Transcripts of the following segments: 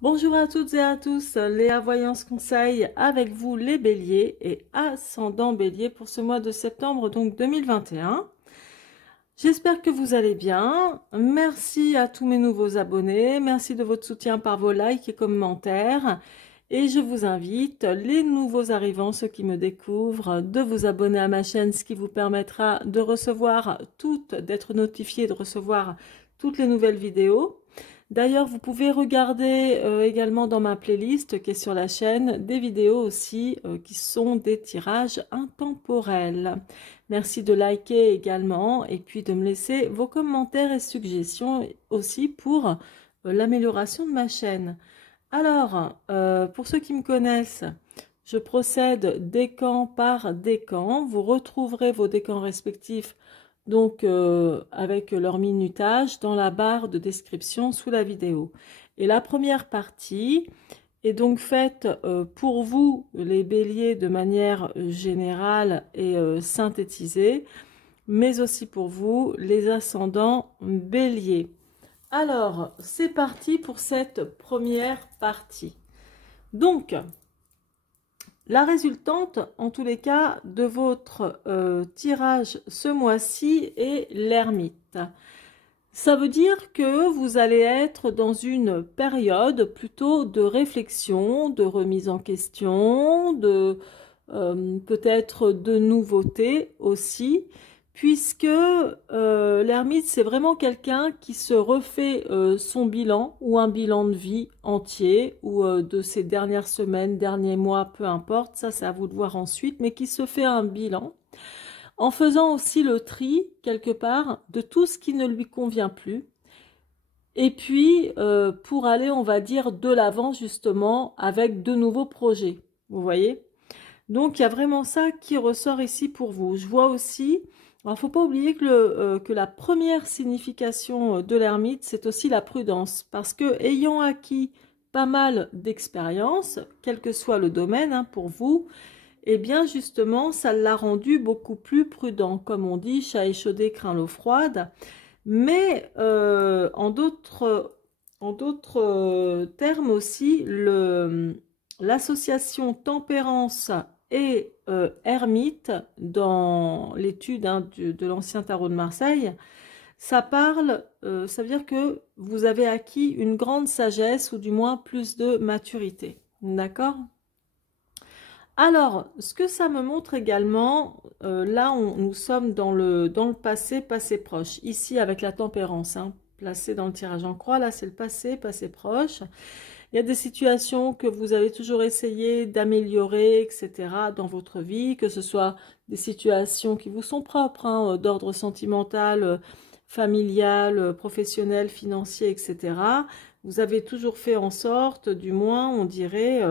Bonjour à toutes et à tous, Léa Voyance Conseil avec vous les béliers et ascendant bélier pour ce mois de septembre donc 2021. J'espère que vous allez bien. Merci à tous mes nouveaux abonnés, merci de votre soutien par vos likes et commentaires. Et je vous invite, les nouveaux arrivants, ceux qui me découvrent, de vous abonner à ma chaîne, ce qui vous permettra de recevoir d'être notifié, de recevoir toutes les nouvelles vidéos. D'ailleurs, vous pouvez regarder également dans ma playlist qui est sur la chaîne des vidéos aussi qui sont des tirages intemporels. Merci de liker également et puis de me laisser vos commentaires et suggestions aussi pour l'amélioration de ma chaîne. Alors, pour ceux qui me connaissent, je procède décan par décan. Vous retrouverez vos décans respectifs donc avec leur minutage dans la barre de description sous la vidéo. Et la première partie est donc faite pour vous, les béliers, de manière générale et synthétisée, mais aussi pour vous, les ascendants béliers. Alors, c'est parti pour cette première partie. Donc, la résultante, en tous les cas, de votre tirage ce mois-ci est l'ermite. Ça veut dire que vous allez être dans une période plutôt de réflexion, de remise en question, de peut-être de nouveautés aussi, puisque l'ermite, c'est vraiment quelqu'un qui se refait son bilan ou un bilan de vie entier ou de ces dernières semaines, derniers mois, peu importe, ça c'est à vous de voir ensuite, mais qui se fait un bilan en faisant aussi le tri quelque part de tout ce qui ne lui convient plus. Et puis pour aller, on va dire, de l'avant justement avec de nouveaux projets, vous voyez. Donc il y a vraiment ça qui ressort ici pour vous. Je vois aussi, il ne faut pas oublier que la première signification de l'ermite, c'est aussi la prudence. Parce que ayant acquis pas mal d'expérience, quel que soit le domaine pour vous, eh bien justement, ça l'a rendu beaucoup plus prudent. Comme on dit, chat échaudé craint l'eau froide. Mais en d'autres termes aussi, l'association tempérance et ermite dans l'étude de l'ancien tarot de Marseille, ça veut dire que vous avez acquis une grande sagesse ou du moins plus de maturité. D'accord? Alors, ce que ça me montre également, là nous sommes dans le passé, passé proche. Ici avec la tempérance, placée dans le tirage en croix, là c'est le passé, passé proche. Il y a des situations que vous avez toujours essayé d'améliorer, etc. dans votre vie, que ce soit des situations qui vous sont propres, d'ordre sentimental, familial, professionnel, financier, etc. Vous avez toujours fait en sorte, du moins on dirait,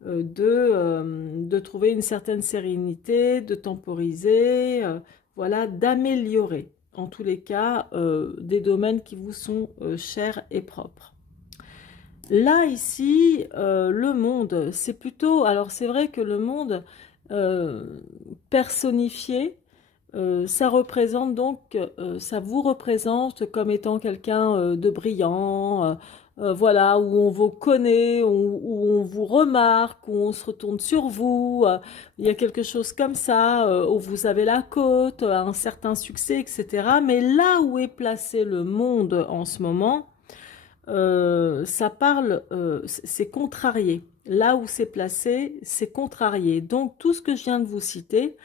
de trouver une certaine sérénité, de temporiser, voilà, d'améliorer, en tous les cas, des domaines qui vous sont chers et propres. Là, ici, le monde, c'est plutôt... Alors, c'est vrai que le monde personnifié, ça représente donc, ça vous représente comme étant quelqu'un de brillant, voilà, où on vous connaît, où on vous remarque, où on se retourne sur vous, il y a quelque chose comme ça, où vous avez la cote, un certain succès, etc. Mais là où est placé le monde en ce moment, ça parle, c'est contrarié. Là où c'est placé, c'est contrarié. Donc tout ce que je viens de vous citer,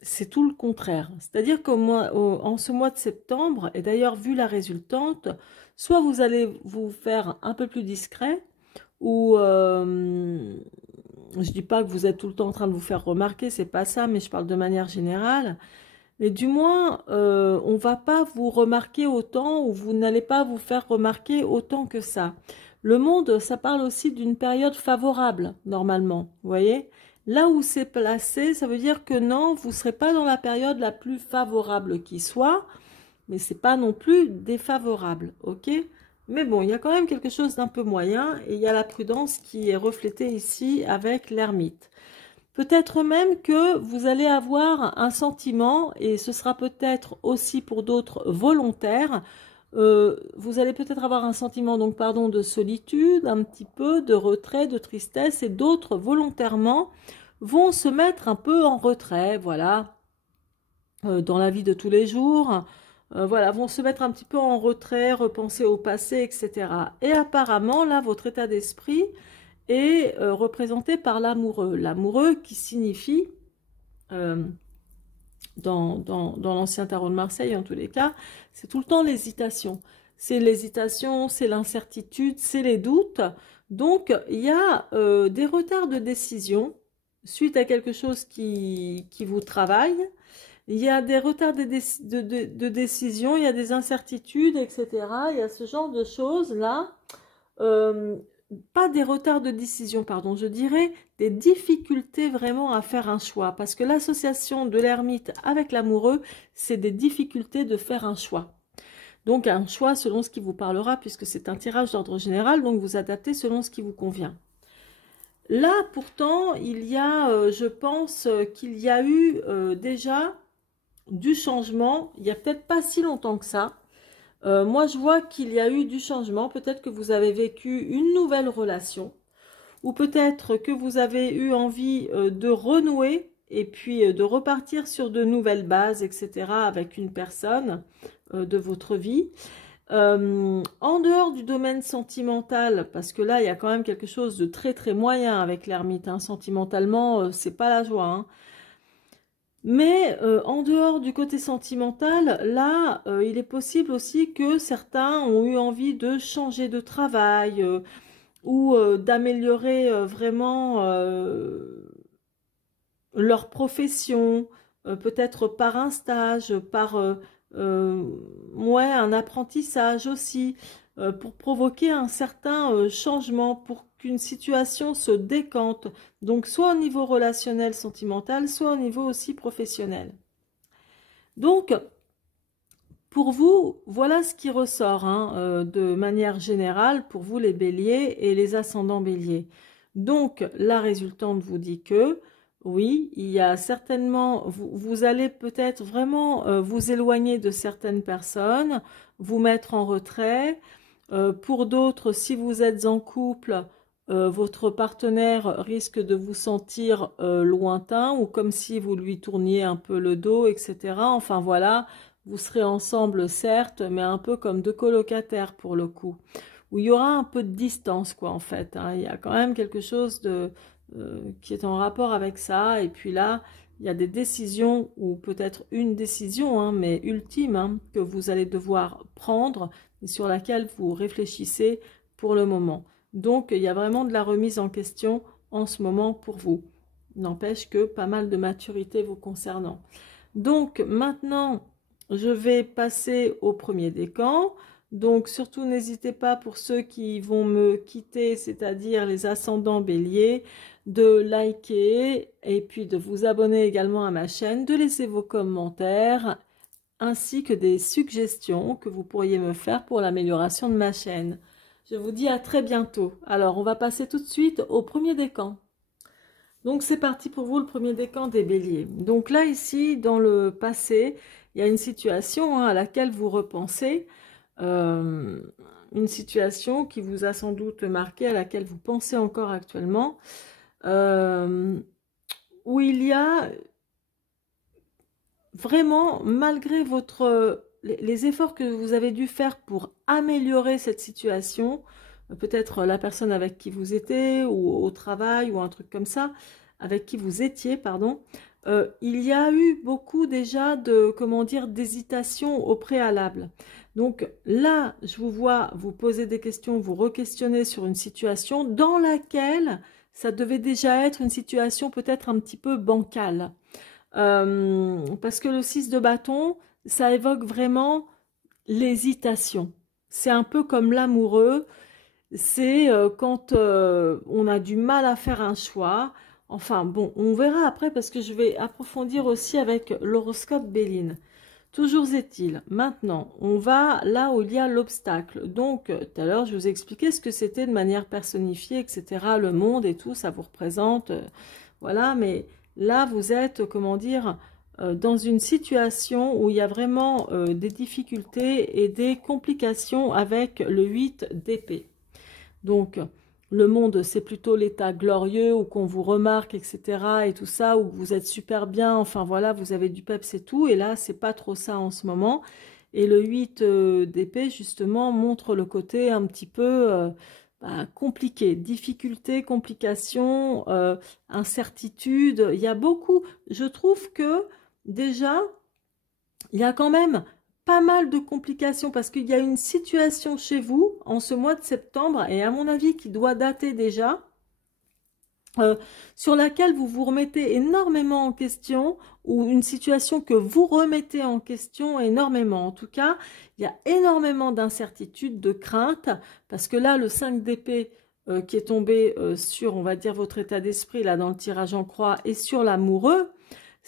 c'est tout le contraire. C'est-à-dire en ce mois de septembre, et d'ailleurs vu la résultante, soit vous allez vous faire un peu plus discret, ou je dis pas que vous êtes tout le temps en train de vous faire remarquer, c'est pas ça, mais je parle de manière générale. Mais du moins, on va pas vous remarquer autant, ou vous n'allez pas vous faire remarquer autant que ça. Le monde, ça parle aussi d'une période favorable, normalement, vous voyez? Là où c'est placé, ça veut dire que non, vous ne serez pas dans la période la plus favorable qui soit, mais c'est pas non plus défavorable, ok? Mais bon, il y a quand même quelque chose d'un peu moyen, et il y a la prudence qui est reflétée ici avec l'ermite. Peut-être même que vous allez avoir un sentiment, et ce sera peut-être aussi pour d'autres volontaire, vous allez peut-être avoir un sentiment, donc pardon, de solitude, un petit peu, de retrait, de tristesse, et d'autres volontairement vont se mettre un peu en retrait, voilà, dans la vie de tous les jours, voilà, vont se mettre un petit peu en retrait, repenser au passé, etc. Et apparemment, là, votre état d'esprit est représenté par l'amoureux. L'amoureux qui signifie, dans l'ancien tarot de Marseille, en tous les cas, c'est tout le temps l'hésitation. C'est l'hésitation, c'est l'incertitude, c'est les doutes. Donc, il y a des retards de décision suite à quelque chose qui vous travaille. Il y a des retards de décision, il y a des incertitudes, etc. Il y a ce genre de choses-là. Pas des retards de décision, pardon, je dirais des difficultés vraiment à faire un choix. Parce que l'association de l'ermite avec l'amoureux, c'est des difficultés de faire un choix. Donc un choix selon ce qui vous parlera, puisque c'est un tirage d'ordre général, donc vous adaptez selon ce qui vous convient. Là, pourtant, il y a, je pense qu'il y a eu déjà du changement, il n'y a peut-être pas si longtemps que ça. Moi, je vois qu'il y a eu du changement. Peut-être que vous avez vécu une nouvelle relation, ou peut-être que vous avez eu envie de renouer et puis de repartir sur de nouvelles bases, etc., avec une personne de votre vie. En dehors du domaine sentimental, parce que là, il y a quand même quelque chose de très très moyen avec l'ermite, hein. Sentimentalement, c'est pas la joie, hein. Mais en dehors du côté sentimental, là, il est possible aussi que certains ont eu envie de changer de travail ou d'améliorer vraiment leur profession, peut-être par un stage, par ouais, un apprentissage aussi, pour provoquer un certain changement, pour qu'une situation se décante. Donc soit au niveau relationnel, sentimental, soit au niveau aussi professionnel. Donc, pour vous, voilà ce qui ressort hein, de manière générale pour vous les béliers et les ascendants béliers. Donc, la résultante vous dit que, oui, il y a certainement, vous allez peut-être vraiment vous éloigner de certaines personnes, vous mettre en retrait. Pour d'autres, si vous êtes en couple, votre partenaire risque de vous sentir lointain ou comme si vous lui tourniez un peu le dos, etc. Enfin voilà, vous serez ensemble certes, mais un peu comme deux colocataires pour le coup, où il y aura un peu de distance quoi en fait, hein. Il y a quand même quelque chose de qui est en rapport avec ça. Et puis là, il y a des décisions, ou peut-être une décision, hein, mais ultime, hein, que vous allez devoir prendre et sur laquelle vous réfléchissez pour le moment. Donc, il y a vraiment de la remise en question en ce moment pour vous. N'empêche que pas mal de maturité vous concernant. Donc, maintenant, je vais passer au premier décan. Donc, surtout, n'hésitez pas pour ceux qui vont me quitter, c'est-à-dire les ascendants béliers, de liker et puis de vous abonner également à ma chaîne, de laisser vos commentaires ainsi que des suggestions que vous pourriez me faire pour l'amélioration de ma chaîne. Je vous dis à très bientôt. Alors, on va passer tout de suite au premier décan. Donc, c'est parti pour vous, le premier décan des béliers. Donc là, ici, dans le passé, il y a une situation hein, à laquelle vous repensez, une situation qui vous a sans doute marqué, à laquelle vous pensez encore actuellement, où il y a vraiment, malgré les efforts que vous avez dû faire pour améliorer cette situation, peut-être la personne avec qui vous étiez, ou au travail, ou un truc comme ça, avec qui vous étiez, pardon, il y a eu beaucoup déjà de, comment dire, d'hésitation au préalable. Donc là, je vous vois vous poser des questions, vous re-questionner sur une situation dans laquelle ça devait déjà être une situation peut-être un petit peu bancale. Parce que le 6 de bâton, ça évoque vraiment l'hésitation. C'est un peu comme l'amoureux, c'est quand on a du mal à faire un choix. Enfin bon, on verra après parce que je vais approfondir aussi avec l'horoscope Béline. Toujours est-il, maintenant, on va là où il y a l'obstacle. Donc, tout à l'heure, je vous ai expliqué ce que c'était de manière personnifiée, etc. Le monde et tout, ça vous représente, voilà. Mais là, vous êtes, comment dire, dans une situation où il y a vraiment des difficultés et des complications avec le 8 d'épée. Donc, le monde, c'est plutôt l'état glorieux où qu'on vous remarque, etc. et tout ça, où vous êtes super bien, enfin voilà, vous avez du peps et tout. Et là, c'est pas trop ça en ce moment. Et le 8 d'épée, justement, montre le côté un petit peu compliqué. Difficulté, complication, incertitude. Il y a beaucoup, je trouve que déjà, il y a quand même pas mal de complications parce qu'il y a une situation chez vous en ce mois de septembre et à mon avis qui doit dater déjà, euh, sur laquelle vous vous remettez énormément en question ou une situation que vous remettez en question énormément. En tout cas, il y a énormément d'incertitudes, de craintes parce que là, le 5 d'épée qui est tombé sur, on va dire, votre état d'esprit là dans le tirage en croix et sur l'amoureux.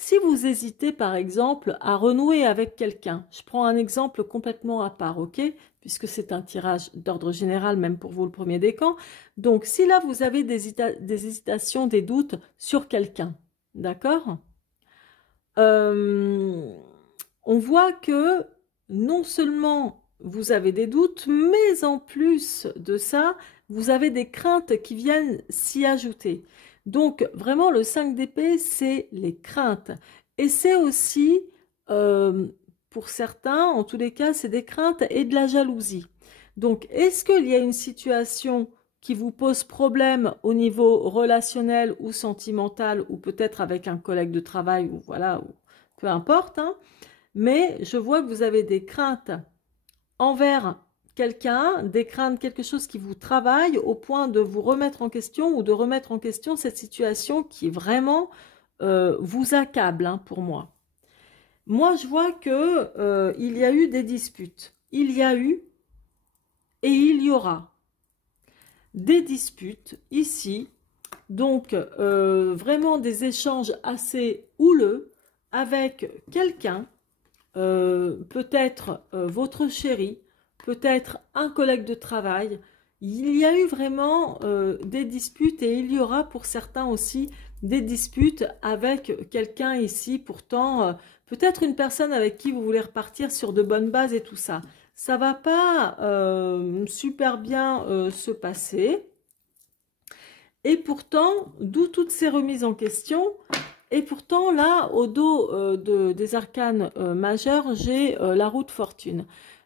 Si vous hésitez, par exemple, à renouer avec quelqu'un, je prends un exemple complètement à part, ok? Puisque c'est un tirage d'ordre général, même pour vous, le premier décan. Donc, si là, vous avez des hésitations, des doutes sur quelqu'un, d'accord? On voit que non seulement vous avez des doutes, mais en plus de ça, vous avez des craintes qui viennent s'y ajouter. Donc, vraiment, le 5 d'épée, c'est les craintes. Et c'est aussi, pour certains, en tous les cas, c'est des craintes et de la jalousie. Donc, est-ce qu'il y a une situation qui vous pose problème au niveau relationnel ou sentimental, ou peut-être avec un collègue de travail, ou voilà, ou peu importe, hein, mais je vois que vous avez des craintes envers quelqu'un, des craintes, quelque chose qui vous travaille au point de vous remettre en question ou de remettre en question cette situation qui vraiment vous accable, hein, pour moi. Moi, je vois que il y a eu des disputes. Il y a eu et il y aura des disputes ici. Donc, vraiment des échanges assez houleux avec quelqu'un, peut-être votre chéri, peut-être un collègue de travail. Il y a eu vraiment des disputes et il y aura pour certains aussi des disputes avec quelqu'un ici. Pourtant, peut-être une personne avec qui vous voulez repartir sur de bonnes bases et tout ça. Ça va pas super bien se passer. Et pourtant, d'où toutes ces remises en question. Et pourtant, là, au dos des arcanes majeurs, j'ai la roue de fortune.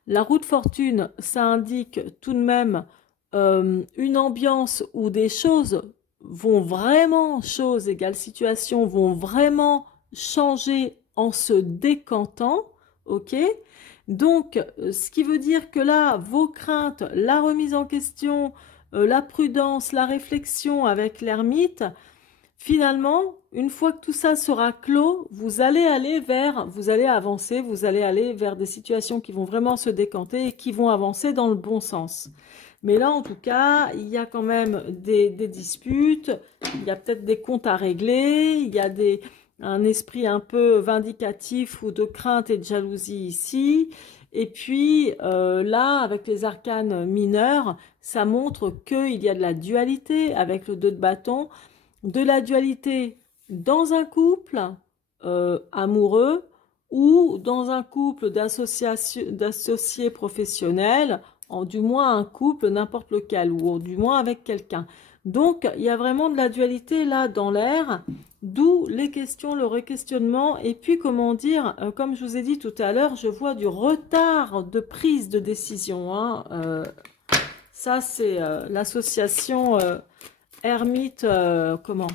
La roue de fortune, ça indique tout de même une ambiance où des choses vont vraiment, choses égale situation, vont vraiment changer en se décantant, ok? Donc, ce qui veut dire que là, vos craintes, la remise en question, la prudence, la réflexion avec l'ermite, finalement, une fois que tout ça sera clos, vous allez avancer, vous allez aller vers des situations qui vont vraiment se décanter et qui vont avancer dans le bon sens. Mais là, en tout cas, il y a quand même des disputes, il y a peut-être des comptes à régler, il y a un esprit un peu vindicatif ou de crainte et de jalousie ici. Et puis là, avec les arcanes mineurs, ça montre qu'il y a de la dualité avec le 2 de bâton, de la dualité dans un couple amoureux ou dans un couple d'associés professionnels, du moins un couple n'importe lequel, ou du moins avec quelqu'un. Donc, il y a vraiment de la dualité là dans l'air, d'où les questions, le re-questionnement, et puis comment dire, comme je vous ai dit tout à l'heure, je vois du retard de prise de décision, hein. Ça, c'est l'association Hermite, comment?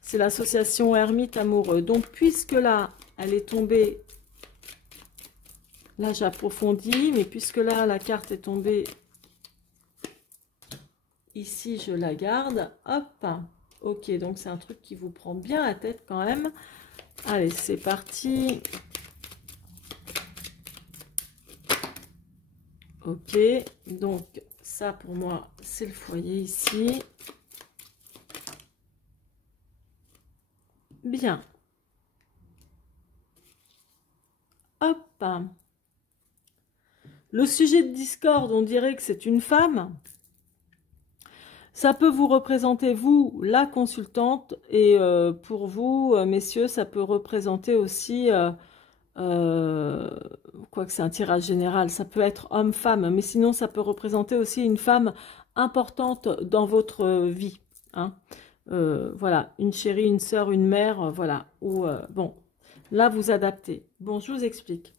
C'est l'association Hermite amoureux. Donc, puisque là, elle est tombée, là, j'approfondis, mais puisque là, la carte est tombée ici, je la garde. Hop. Ok, donc c'est un truc qui vous prend bien la tête quand même. Allez, c'est parti. Ok, donc ça pour moi, c'est le foyer ici. Bien. Hop. Le sujet de discorde, on dirait que c'est une femme. Ça peut vous représenter, vous, la consultante, et pour vous, messieurs, ça peut représenter aussi, quoique c'est un tirage général, ça peut être homme-femme, mais sinon ça peut représenter aussi une femme importante dans votre vie, hein. Voilà, une chérie, une sœur, une mère, voilà, ou bon, là vous adaptez. Bon, je vous explique.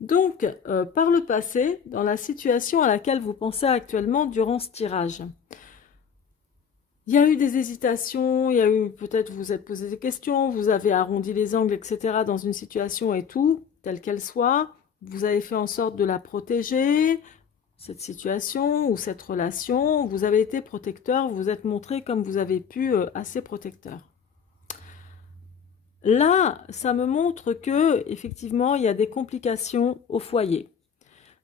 Donc, par le passé, dans la situation à laquelle vous pensez actuellement durant ce tirage, il y a eu des hésitations, il y a eu peut-être vous vous êtes posé des questions, vous avez arrondi les angles, etc. dans une situation et tout, telle qu'elle soit. Vous avez fait en sorte de la protéger, cette situation ou cette relation. Vous avez été protecteur, vous vous êtes montré comme vous avez pu assez protecteur. Là, ça me montre que effectivement, il y a des complications au foyer.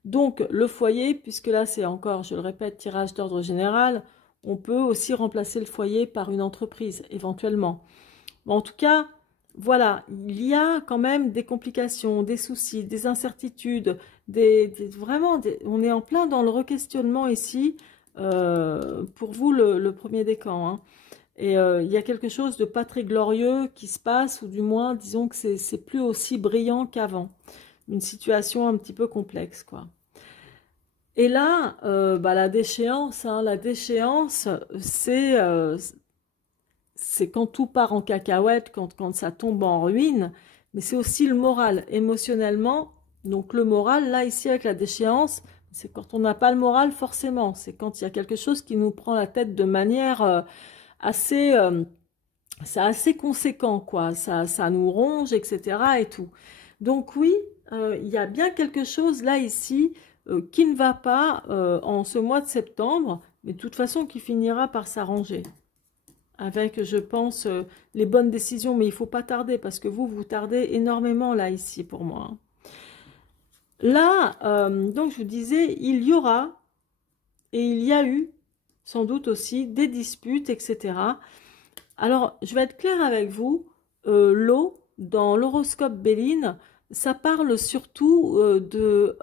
Donc, le foyer, puisque là, c'est encore, je le répète, tirage d'ordre général, on peut aussi remplacer le foyer par une entreprise, éventuellement. Bon, en tout cas, voilà, il y a quand même des complications, des soucis, des incertitudes, vraiment, on est en plein dans le requestionnement ici, pour vous, le premier décan, hein. Et il y a quelque chose de pas très glorieux qui se passe, ou du moins, disons que c'est plus aussi brillant qu'avant. Une situation un petit peu complexe, quoi. Et là, la déchéance, hein, c'est quand tout part en cacahuète, quand ça tombe en ruine, mais c'est aussi le moral, émotionnellement. Donc le moral, là, ici, avec la déchéance, c'est quand on n'a pas le moral, forcément. C'est quand il y a quelque chose qui nous prend la tête de manière assez... c'est assez conséquent, quoi. Ça nous ronge, etc. et tout. Donc oui, il y a bien quelque chose, là, ici, qui ne va pas en ce mois de septembre, mais de toute façon qui finira par s'arranger. Avec, je pense, les bonnes décisions, mais il ne faut pas tarder, parce que vous tardez énormément là, ici, pour moi. Là, donc je vous disais, il y aura, et il y a eu, sans doute aussi, des disputes, etc. Alors, je vais être claire avec vous, l'eau, dans l'horoscope Béline, ça parle surtout de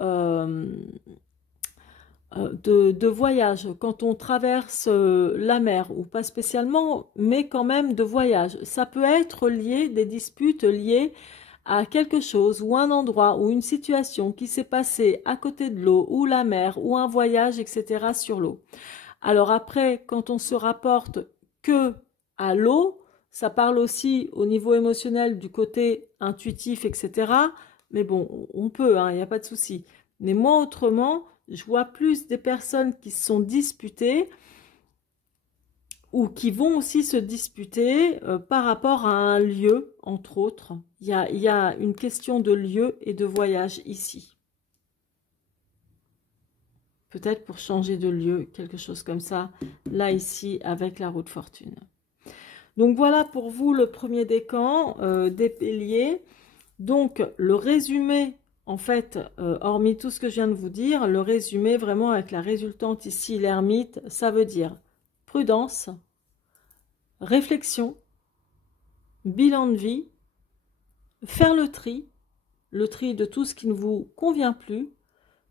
voyage, quand on traverse la mer, ou pas spécialement, mais quand même de voyage. Ça peut être lié, des disputes liées à quelque chose, ou un endroit, ou une situation qui s'est passée à côté de l'eau, ou la mer, ou un voyage, etc. sur l'eau. Alors après, quand on se rapporte que à l'eau, ça parle aussi au niveau émotionnel du côté intuitif, etc. Mais bon, on peut, hein, il n'y a pas de souci. Mais moi, autrement, je vois plus des personnes qui se sont disputées ou qui vont aussi se disputer par rapport à un lieu, entre autres. Il y a une question de lieu et de voyage ici. Peut-être pour changer de lieu, quelque chose comme ça, là, ici, avec la roue de fortune. Donc, voilà pour vous le premier décan des béliers. Donc, le résumé, en fait, hormis tout ce que je viens de vous dire, le résumé vraiment avec la résultante ici, l'ermite, ça veut dire prudence, réflexion, bilan de vie, faire le tri de tout ce qui ne vous convient plus,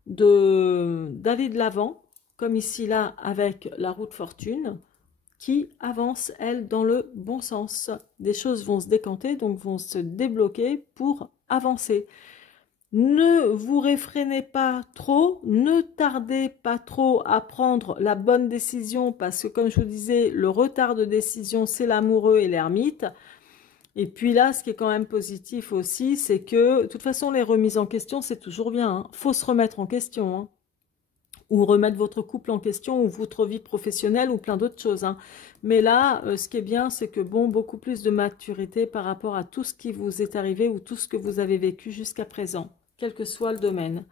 d'aller de l'avant, comme ici là avec la roue de fortune, qui avance, elle, dans le bon sens. Des choses vont se décanter, donc vont se débloquer pour avancer. Ne vous réfrénez pas trop, ne tardez pas trop à prendre la bonne décision, parce que comme je vous disais, le retard de décision, c'est l'amoureux et l'ermite. Et puis là, ce qui est quand même positif aussi, c'est que, de toute façon, les remises en question, c'est toujours bien, hein. Faut se remettre en question, hein. Ou remettre votre couple en question, ou votre vie professionnelle, ou plein d'autres choses, hein. Mais là, ce qui est bien, c'est que, bon, beaucoup plus de maturité par rapport à tout ce qui vous est arrivé, ou tout ce que vous avez vécu jusqu'à présent, quel que soit le domaine.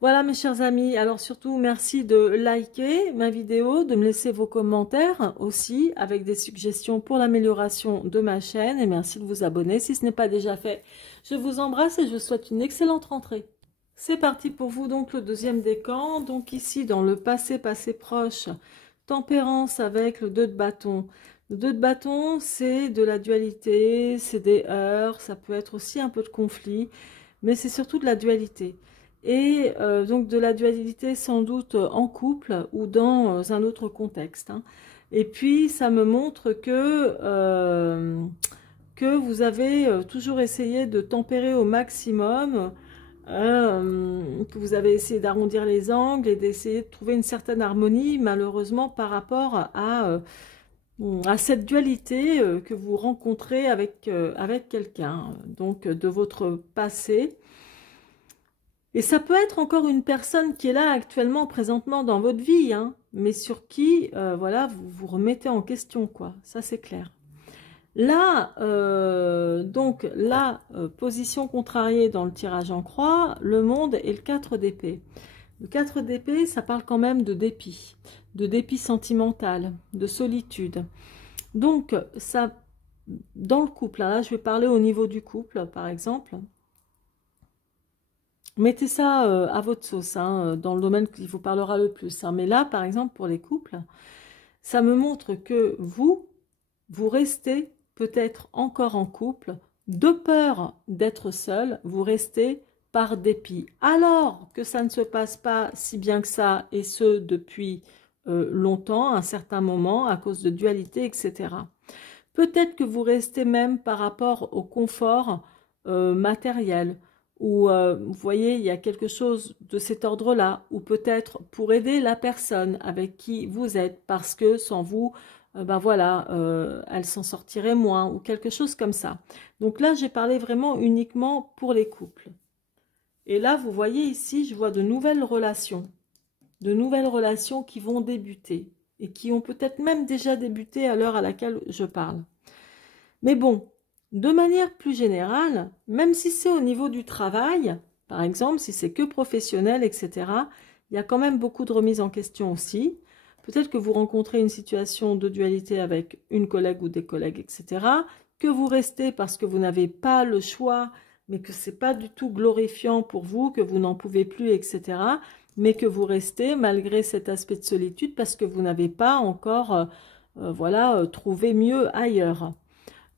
Voilà mes chers amis, alors surtout merci de liker ma vidéo, de me laisser vos commentaires aussi avec des suggestions pour l'amélioration de ma chaîne et merci de vous abonner si ce n'est pas déjà fait. Je vous embrasse et je vous souhaite une excellente rentrée. C'est parti pour vous donc le deuxième décan, donc ici dans le passé proche, tempérance avec le 2 de bâton. Le 2 de bâton c'est de la dualité, c'est des heurts, ça peut être aussi un peu de conflit, mais c'est surtout de la dualité. Et donc de la dualité sans doute en couple ou dans un autre contexte, hein. Et puis, ça me montre que vous avez toujours essayé de tempérer au maximum, que vous avez essayé d'arrondir les angles et d'essayer de trouver une certaine harmonie, malheureusement, par rapport à cette dualité que vous rencontrez avec quelqu'un, donc de votre passé. Et ça peut être encore une personne qui est là actuellement, présentement dans votre vie, hein, mais sur qui, voilà, vous vous remettez en question, quoi. Ça, c'est clair. Là, donc, la position contrariée dans le tirage en croix, le monde et le 4 d'épée. Le 4 d'épée, ça parle quand même de dépit sentimental, de solitude. Donc, ça, dans le couple, hein, là, je vais parler au niveau du couple, par exemple. Mettez ça à votre sauce, hein, dans le domaine qui vous parlera le plus, hein. Mais là, par exemple, pour les couples, ça me montre que vous restez peut-être encore en couple, de peur d'être seul, vous restez par dépit. Alors que ça ne se passe pas si bien que ça, et ce, depuis longtemps, un certain moment, à cause de dualité, etc. Peut-être que vous restez même par rapport au confort matériel, ou vous voyez, il y a quelque chose de cet ordre-là, ou peut-être pour aider la personne avec qui vous êtes, parce que sans vous, ben voilà, elle s'en sortirait moins, ou quelque chose comme ça. Donc là, j'ai parlé vraiment uniquement pour les couples. Et là, vous voyez ici, je vois de nouvelles relations qui vont débuter, et qui ont peut-être même déjà débuté à l'heure à laquelle je parle. Mais bon, de manière plus générale, même si c'est au niveau du travail, par exemple, si c'est que professionnel, etc., il y a quand même beaucoup de remises en question aussi. Peut-être que vous rencontrez une situation de dualité avec une collègue ou des collègues, etc., que vous restez parce que vous n'avez pas le choix, mais que ce n'est pas du tout glorifiant pour vous, que vous n'en pouvez plus, etc., mais que vous restez malgré cet aspect de solitude parce que vous n'avez pas encore voilà, trouvé mieux ailleurs.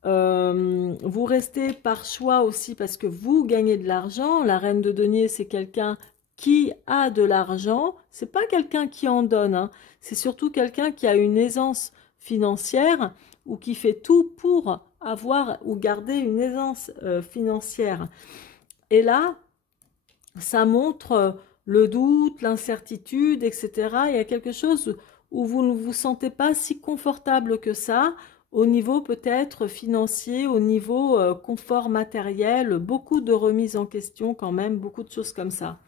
Vous restez par choix aussi parce que vous gagnez de l'argent. La reine de denier, c'est quelqu'un qui a de l'argent. C'est pas quelqu'un qui en donne, hein. C'est surtout quelqu'un qui a une aisance financière ou qui fait tout pour avoir ou garder une aisance financière. Et là, ça montre le doute, l'incertitude, etc. Il y a quelque chose où vous ne vous sentez pas si confortable que ça, au niveau peut-être financier, au niveau confort matériel, beaucoup de remises en question quand même, beaucoup de choses comme ça.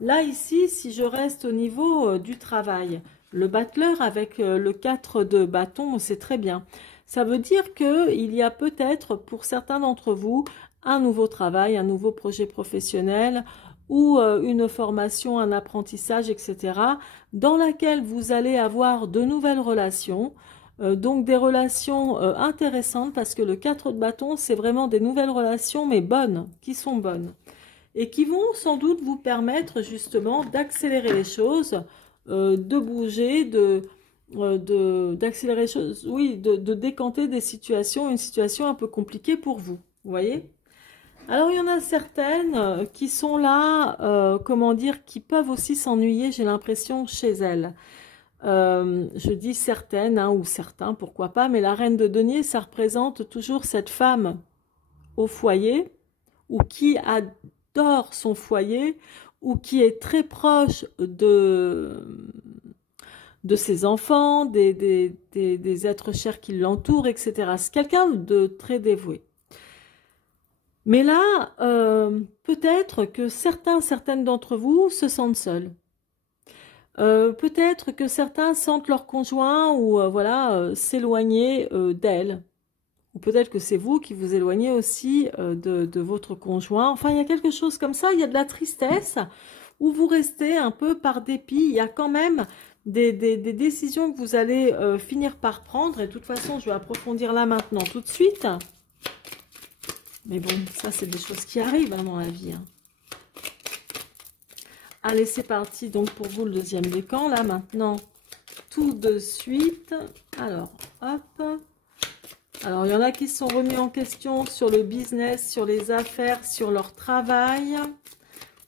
Là, ici, si je reste au niveau du travail, le battleur avec le 4 de bâton, c'est très bien. Ça veut dire qu'il y a peut-être pour certains d'entre vous un nouveau travail, un nouveau projet professionnel ou une formation, un apprentissage, etc., dans laquelle vous allez avoir de nouvelles relations, donc des relations intéressantes, parce que le 4 de bâton, c'est vraiment des nouvelles relations, mais bonnes, qui sont bonnes, et qui vont sans doute vous permettre justement d'accélérer les choses, de bouger, d'accélérer les choses, oui, de décanter des situations, une situation un peu compliquée pour vous, vous voyez? Alors, il y en a certaines qui sont là, comment dire, qui peuvent aussi s'ennuyer, j'ai l'impression, chez elles. Je dis certaines, hein, ou certains, pourquoi pas, mais la reine de denier, ça représente toujours cette femme au foyer, ou qui adore son foyer, ou qui est très proche de ses enfants, des êtres chers qui l'entourent, etc. C'est quelqu'un de très dévoué. Mais là, peut-être que certaines d'entre vous se sentent seuls. Peut-être que certains sentent leur conjoint ou voilà, s'éloigner d'elle. Ou peut-être que c'est vous qui vous éloignez aussi de votre conjoint. Enfin, il y a quelque chose comme ça, il y a de la tristesse où vous restez un peu par dépit. Il y a quand même des décisions que vous allez finir par prendre. Et de toute façon, je vais approfondir là maintenant tout de suite. Mais bon, ça, c'est des choses qui arrivent hein, dans la vie. Hein. Allez, c'est parti. Donc, pour vous, le deuxième décan. Là, maintenant, tout de suite. Alors, hop. Alors, il y en a qui se sont remis en question sur le business, sur les affaires, sur leur travail.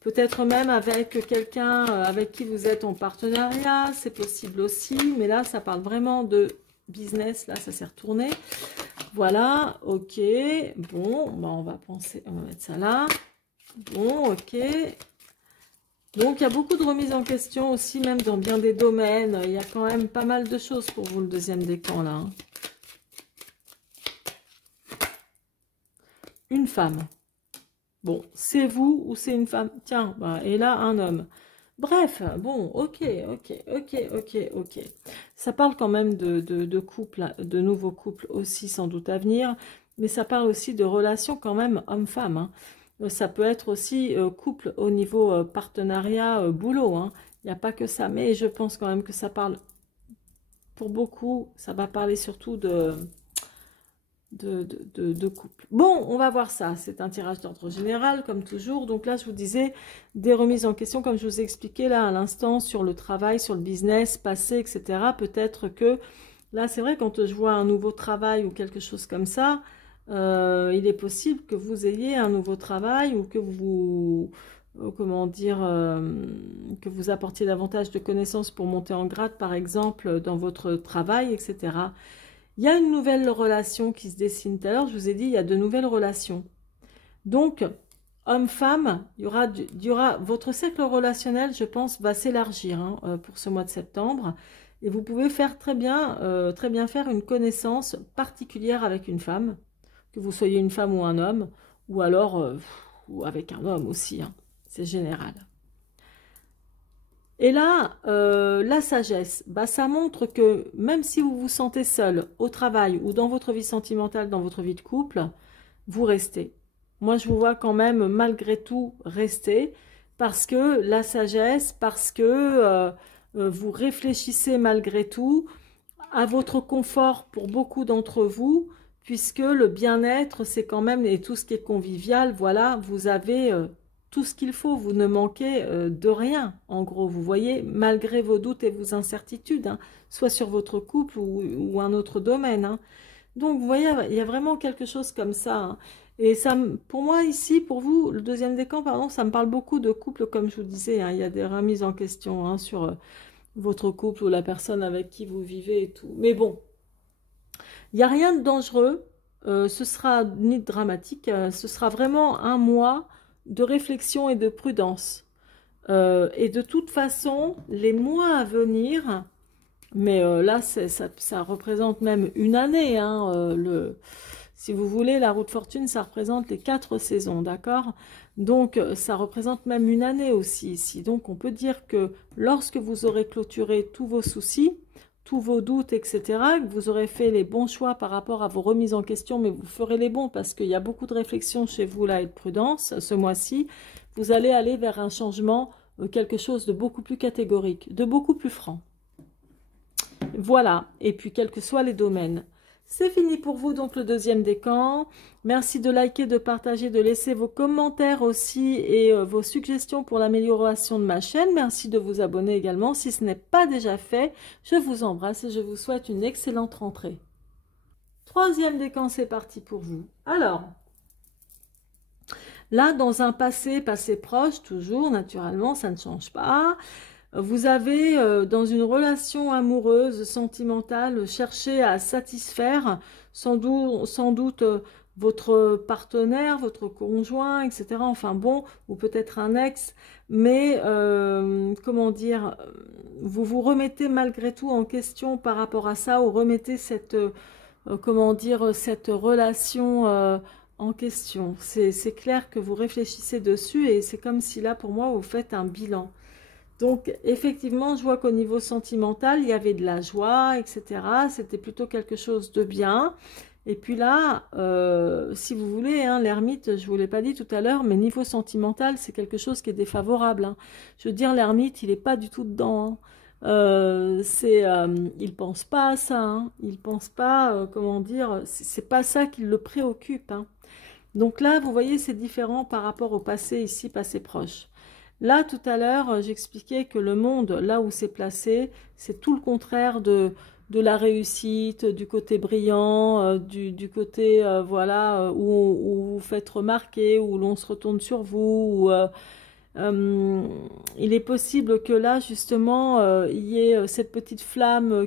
Peut-être même avec quelqu'un avec qui vous êtes en partenariat. C'est possible aussi. Mais là, ça parle vraiment de business, là, ça s'est retourné. Voilà, ok. Bon, bah on va mettre ça là. Bon, ok. Donc, il y a beaucoup de remises en question aussi, même dans bien des domaines. Il y a quand même pas mal de choses pour vous, le deuxième décan, là. Une femme. Bon, c'est vous ou c'est une femme? Tiens, bah, et là, un homme. Bref, bon, ok. Ça parle quand même de couples, de nouveaux couples aussi, sans doute à venir. Mais ça parle aussi de relations quand même homme-femme, hein. Ça peut être aussi couple au niveau partenariat, boulot, hein. Il n'y a pas que ça, mais je pense quand même que ça parle, pour beaucoup, ça va parler surtout de couple. Bon, on va voir ça. C'est un tirage d'ordre général, comme toujours. Donc là, je vous disais, des remises en question, comme je vous ai expliqué là à l'instant, sur le travail, sur le business, passé, etc. Peut-être que, là, c'est vrai, quand je vois un nouveau travail ou quelque chose comme ça, il est possible que vous ayez un nouveau travail ou que vous, comment dire, que vous apportiez davantage de connaissances pour monter en grade, par exemple, dans votre travail, etc. Il y a une nouvelle relation qui se dessine. Tout à l'heure, je vous ai dit, il y a de nouvelles relations. Donc, homme-femme, il y aura votre cercle relationnel, je pense, va s'élargir, hein, pour ce mois de septembre. Et vous pouvez faire très bien faire une connaissance particulière avec une femme, que vous soyez une femme ou un homme, ou alors ou avec un homme aussi, hein. C'est général. Et là, la sagesse, bah, ça montre que même si vous vous sentez seul au travail ou dans votre vie sentimentale, dans votre vie de couple, vous restez. Moi, je vous vois quand même malgré tout rester parce que la sagesse, parce que vous réfléchissez malgré tout à votre confort pour beaucoup d'entre vous, puisque le bien-être, c'est quand même, et tout ce qui est convivial, voilà, vous avez tout ce qu'il faut, vous ne manquez de rien, en gros, vous voyez, malgré vos doutes et vos incertitudes, hein, soit sur votre couple ou un autre domaine, hein. Donc, vous voyez, il y a vraiment quelque chose comme ça, hein. Et ça, pour moi, ici, pour vous, le deuxième décan, pardon, ça me parle beaucoup de couple, comme je vous disais, hein, il y a des remises en question, hein, sur votre couple ou la personne avec qui vous vivez et tout. Mais bon, il n'y a rien de dangereux, ce sera ni de dramatique, ce sera vraiment un mois de réflexion et de prudence. Et de toute façon, les mois à venir, mais là, ça représente même une année, hein, si vous voulez, la roue de fortune, ça représente les 4 saisons, d'accord? Donc, ça représente même une année aussi ici. Donc, on peut dire que lorsque vous aurez clôturé tous vos soucis, tous vos doutes, etc., que vous aurez fait les bons choix par rapport à vos remises en question, mais vous ferez les bons parce qu'il y a beaucoup de réflexion chez vous là et de prudence ce mois-ci, vous allez aller vers un changement, quelque chose de beaucoup plus catégorique, de beaucoup plus franc. Voilà, et puis quels que soient les domaines. C'est fini pour vous, donc le deuxième décan. Merci de liker, de partager, de laisser vos commentaires aussi et vos suggestions pour l'amélioration de ma chaîne. Merci de vous abonner également si ce n'est pas déjà fait. Je vous embrasse et je vous souhaite une excellente rentrée. Troisième décan, c'est parti pour vous. Alors, là, dans un passé proche, toujours, naturellement, ça ne change pas. Vous avez, dans une relation amoureuse, sentimentale, cherché à satisfaire sans doute votre partenaire, votre conjoint, etc. Enfin bon, ou peut-être un ex, mais comment dire, vous vous remettez malgré tout en question par rapport à ça, ou remettez cette, comment dire, cette relation en question. C'est clair que vous réfléchissez dessus et c'est comme si là, pour moi, vous faites un bilan. Donc, effectivement, je vois qu'au niveau sentimental, il y avait de la joie, etc. C'était plutôt quelque chose de bien. Et puis là, si vous voulez, hein, l'ermite, je ne vous l'ai pas dit tout à l'heure, mais niveau sentimental, c'est quelque chose qui est défavorable, hein. Je veux dire, l'ermite, il n'est pas du tout dedans, hein. Il pense pas à ça, hein. Il pense pas, comment dire, c'est pas ça qui le préoccupe, hein. Donc là, vous voyez, c'est différent par rapport au passé ici, passé proche. Là, tout à l'heure, j'expliquais que le monde, là où c'est placé, c'est tout le contraire de la réussite, du côté brillant, du côté, voilà, où vous faites remarquer, où l'on se retourne sur vous. Il est possible que là, justement, il y ait cette petite flamme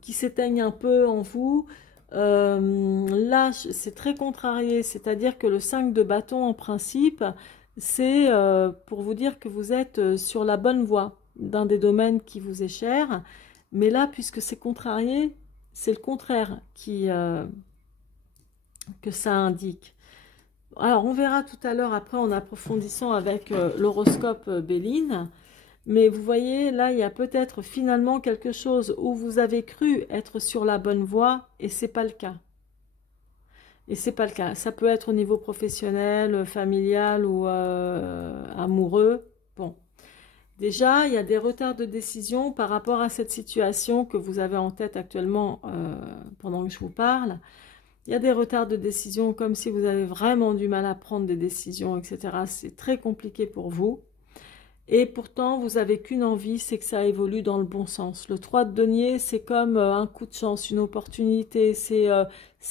qui s'éteignent un peu en vous. Là, c'est très contrarié, c'est-à-dire que le 5 de bâton, en principe, c'est pour vous dire que vous êtes sur la bonne voie d'un des domaines qui vous est cher. Mais là, puisque c'est contrarié, c'est le contraire que ça indique. Alors, on verra tout à l'heure, après, en approfondissant avec l'horoscope Béline. Mais vous voyez, là, il y a peut-être finalement quelque chose où vous avez cru être sur la bonne voie et c'est pas le cas. Et c'est pas le cas. Ça peut être au niveau professionnel, familial ou amoureux. Bon. Déjà, il y a des retards de décision par rapport à cette situation que vous avez en tête actuellement pendant que je vous parle. Il y a des retards de décision comme si vous avez vraiment du mal à prendre des décisions, etc. C'est très compliqué pour vous. Et pourtant, vous n'avez qu'une envie, c'est que ça évolue dans le bon sens. Le 3 de denier, c'est comme un coup de chance, une opportunité, c'est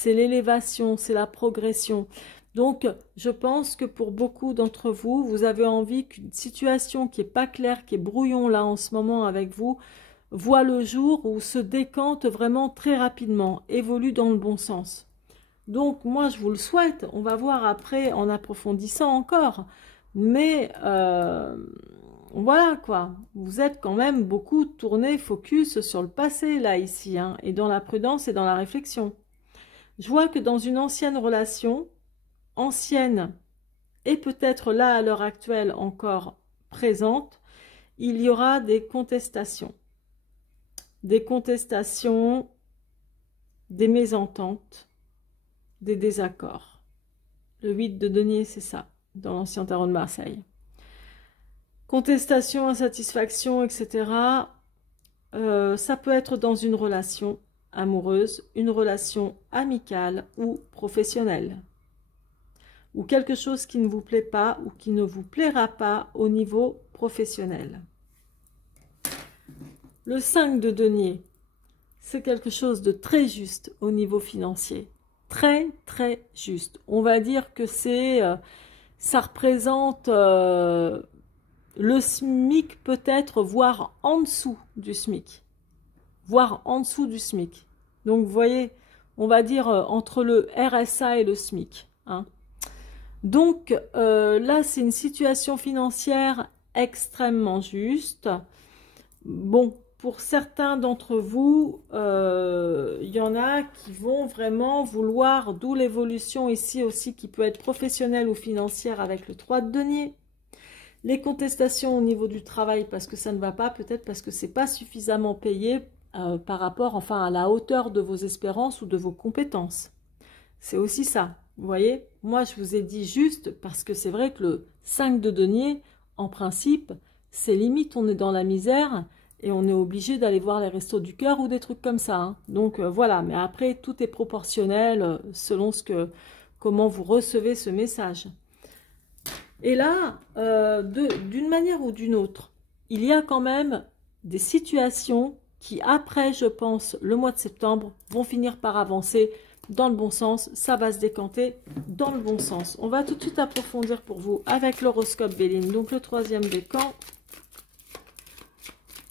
l'élévation, c'est la progression. Donc, je pense que pour beaucoup d'entre vous, vous avez envie qu'une situation qui n'est pas claire, qui est brouillon là en ce moment avec vous, voit le jour ou se décante vraiment très rapidement, évolue dans le bon sens. Donc, moi, je vous le souhaite. On va voir après en approfondissant encore. Mais voilà quoi, vous êtes quand même beaucoup tourné focus sur le passé là ici, hein, et dans la prudence et dans la réflexion. Je vois que dans une ancienne relation, ancienne et peut-être là à l'heure actuelle encore présente, il y aura des contestations, des mésententes, des désaccords. Le 8 de denier, c'est ça, dans l'ancien tarot de Marseille. Contestation, insatisfaction, etc. Ça peut être dans une relation amoureuse, une relation amicale ou professionnelle. Ou quelque chose qui ne vous plaît pas ou qui ne vous plaira pas au niveau professionnel. Le 5 de denier, c'est quelque chose de très juste au niveau financier. Très, très juste. On va dire que ça représente le SMIC peut-être, voire en dessous du SMIC. Voire en dessous du SMIC. Donc, vous voyez, on va dire entre le RSA et le SMIC. Hein. Donc, là, c'est une situation financière extrêmement juste. Bon, pour certains d'entre vous, il y en a qui vont vraiment vouloir, d'où l'évolution ici aussi qui peut être professionnelle ou financière avec le 3 de denier. Les contestations au niveau du travail parce que ça ne va pas, peut-être parce que c'est pas suffisamment payé par rapport enfin à la hauteur de vos espérances ou de vos compétences. C'est aussi ça, vous voyez. Moi, je vous ai dit juste parce que c'est vrai que le 5 de denier, en principe, c'est limite, on est dans la misère et on est obligé d'aller voir les restos du cœur ou des trucs comme ça. Hein. Donc voilà, mais après, tout est proportionnel selon comment vous recevez ce message. Et là, d'une manière ou d'une autre, il y a quand même des situations qui, après, je pense, le mois de septembre, vont finir par avancer dans le bon sens. Ça va se décanter dans le bon sens. On va tout de suite approfondir pour vous avec l'horoscope Béline, donc le 3e décan.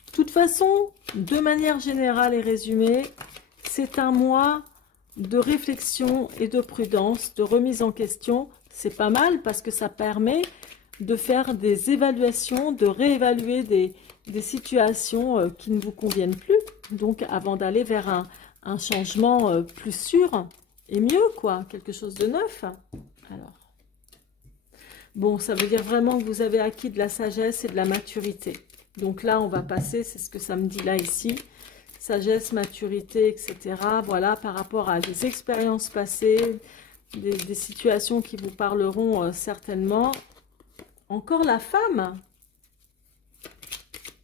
De toute façon, de manière générale et résumée, c'est un mois de réflexion et de prudence, de remise en question. C'est pas mal parce que ça permet de faire des évaluations, de réévaluer des situations qui ne vous conviennent plus. Donc, avant d'aller vers un changement plus sûr et mieux, quoi, quelque chose de neuf. Alors, bon, ça veut dire vraiment que vous avez acquis de la sagesse et de la maturité. Donc là, on va passer, c'est ce que ça me dit là, ici. Sagesse, maturité, etc. Voilà, par rapport à des expériences passées, des situations qui vous parleront certainement. Encore la femme.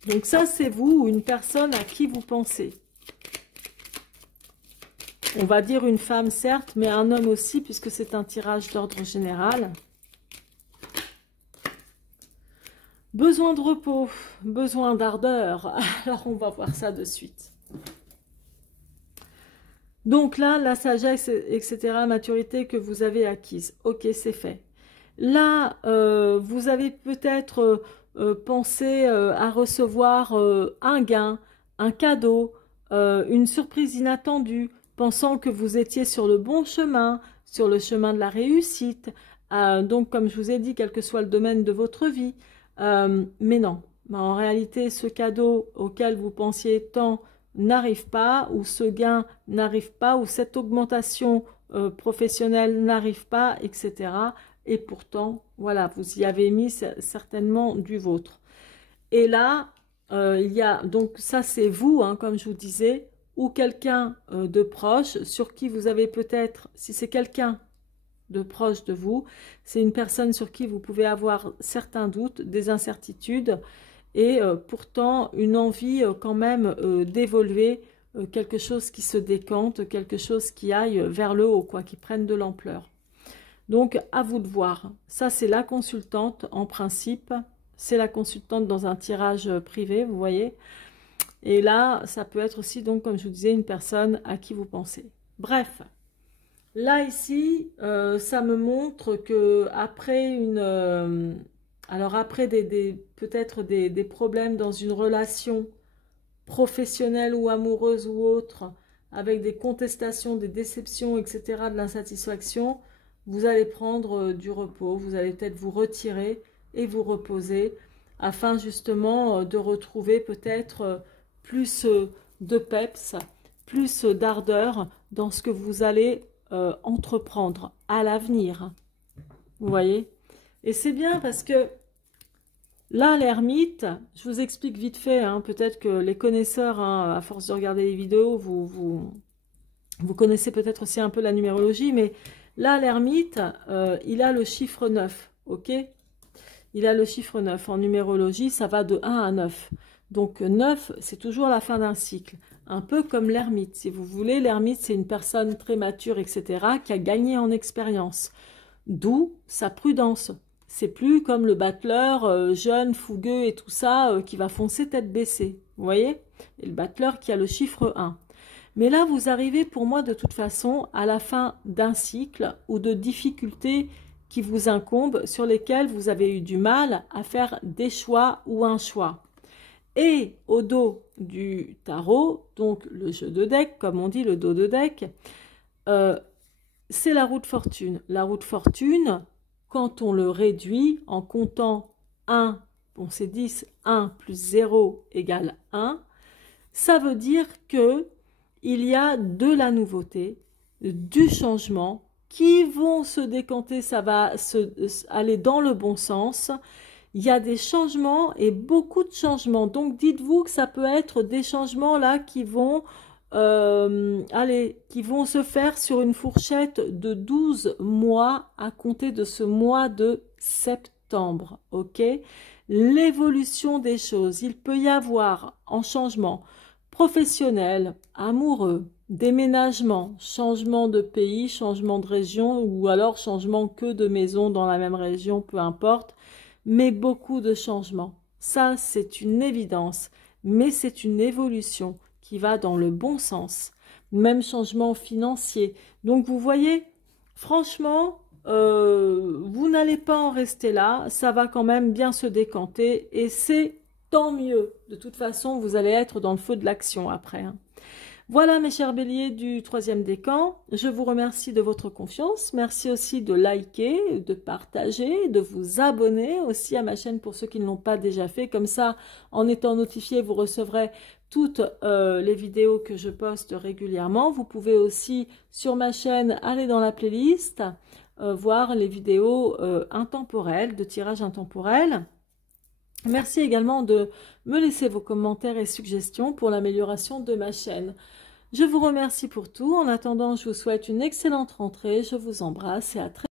Donc ça, c'est vous ou une personne à qui vous pensez. On va dire une femme, certes, mais un homme aussi, puisque c'est un tirage d'ordre général. Besoin de repos, besoin d'ardeur. Alors, on va voir ça de suite. Donc là, la sagesse, etc., maturité que vous avez acquise. Ok, c'est fait. Là, vous avez peut-être pensé à recevoir un gain, un cadeau, une surprise inattendue, pensant que vous étiez sur le bon chemin, sur le chemin de la réussite. Donc, comme je vous ai dit, quel que soit le domaine de votre vie. Mais non, en réalité, ce cadeau auquel vous pensiez tant n'arrive pas, ou ce gain n'arrive pas, ou cette augmentation professionnelle n'arrive pas, etc. Et pourtant, voilà, vous y avez mis certainement du vôtre. Et là, il y a, donc ça c'est vous, hein, comme je vous disais, ou quelqu'un de proche sur qui vous avez peut-être, si c'est quelqu'un de proche de vous, c'est une personne sur qui vous pouvez avoir certains doutes, des incertitudes, et pourtant une envie quand même d'évoluer, quelque chose qui se décante, quelque chose qui aille vers le haut, quoi, qui prenne de l'ampleur. Donc à vous de voir. Ça c'est la consultante en principe, c'est la consultante dans un tirage privé, vous voyez. Et là, ça peut être aussi, donc comme je vous disais, une personne à qui vous pensez. Bref, là ici, ça me montre que après alors après peut-être des problèmes dans une relation professionnelle ou amoureuse ou autre, avec des contestations, des déceptions, etc., de l'insatisfaction, vous allez prendre du repos, vous allez peut-être vous retirer et vous reposer, afin justement de retrouver peut-être plus de peps, plus d'ardeur dans ce que vous allez entreprendre à l'avenir. Vous voyez? Et c'est bien parce que là, l'ermite, je vous explique vite fait, hein, peut-être que les connaisseurs, hein, à force de regarder les vidéos, vous connaissez peut-être aussi un peu la numérologie, mais là, l'ermite, il a le chiffre 9, ok? Il a le chiffre 9. En numérologie, ça va de 1 à 9. Donc 9, c'est toujours la fin d'un cycle. Un peu comme l'ermite, si vous voulez. L'ermite, c'est une personne très mature, etc., qui a gagné en expérience. D'où sa prudence. C'est plus comme le battleur jeune, fougueux et tout ça, qui va foncer tête baissée. Vous voyez? Et le battleur qui a le chiffre 1. Mais là, vous arrivez pour moi de toute façon à la fin d'un cycle ou de difficultés qui vous incombent, sur lesquelles vous avez eu du mal à faire des choix ou un choix. Et au dos du tarot, donc le jeu de deck, comme on dit, le dos de deck, c'est la roue de fortune. La roue de fortune, quand on le réduit en comptant 1, bon c'est 10, 1 plus 0 égale 1, ça veut dire que il y a de la nouveauté, du changement, qui vont se décanter, ça va aller dans le bon sens. Il y a des changements et beaucoup de changements. Donc, dites-vous que ça peut être des changements là qui vont, qui vont se faire sur une fourchette de 12 mois à compter de ce mois de septembre. Ok? L'évolution des choses. Il peut y avoir en changement professionnel, amoureux, déménagement, changement de pays, changement de région ou alors changement que de maison dans la même région, peu importe, mais beaucoup de changements. Ça, c'est une évidence, mais c'est une évolution qui va dans le bon sens. Même changement financier. Donc, vous voyez, franchement, vous n'allez pas en rester là, ça va quand même bien se décanter et c'est tant mieux. De toute façon, vous allez être dans le feu de l'action après, hein. Voilà mes chers béliers du 3e décan, je vous remercie de votre confiance, merci aussi de liker, de partager, de vous abonner aussi à ma chaîne pour ceux qui ne l'ont pas déjà fait, comme ça en étant notifié vous recevrez toutes les vidéos que je poste régulièrement. Vous pouvez aussi sur ma chaîne aller dans la playlist, voir les vidéos intemporelles, de tirage intemporel. Merci également de me laisser vos commentaires et suggestions pour l'amélioration de ma chaîne. Je vous remercie pour tout. En attendant, je vous souhaite une excellente rentrée. Je vous embrasse et à très bientôt.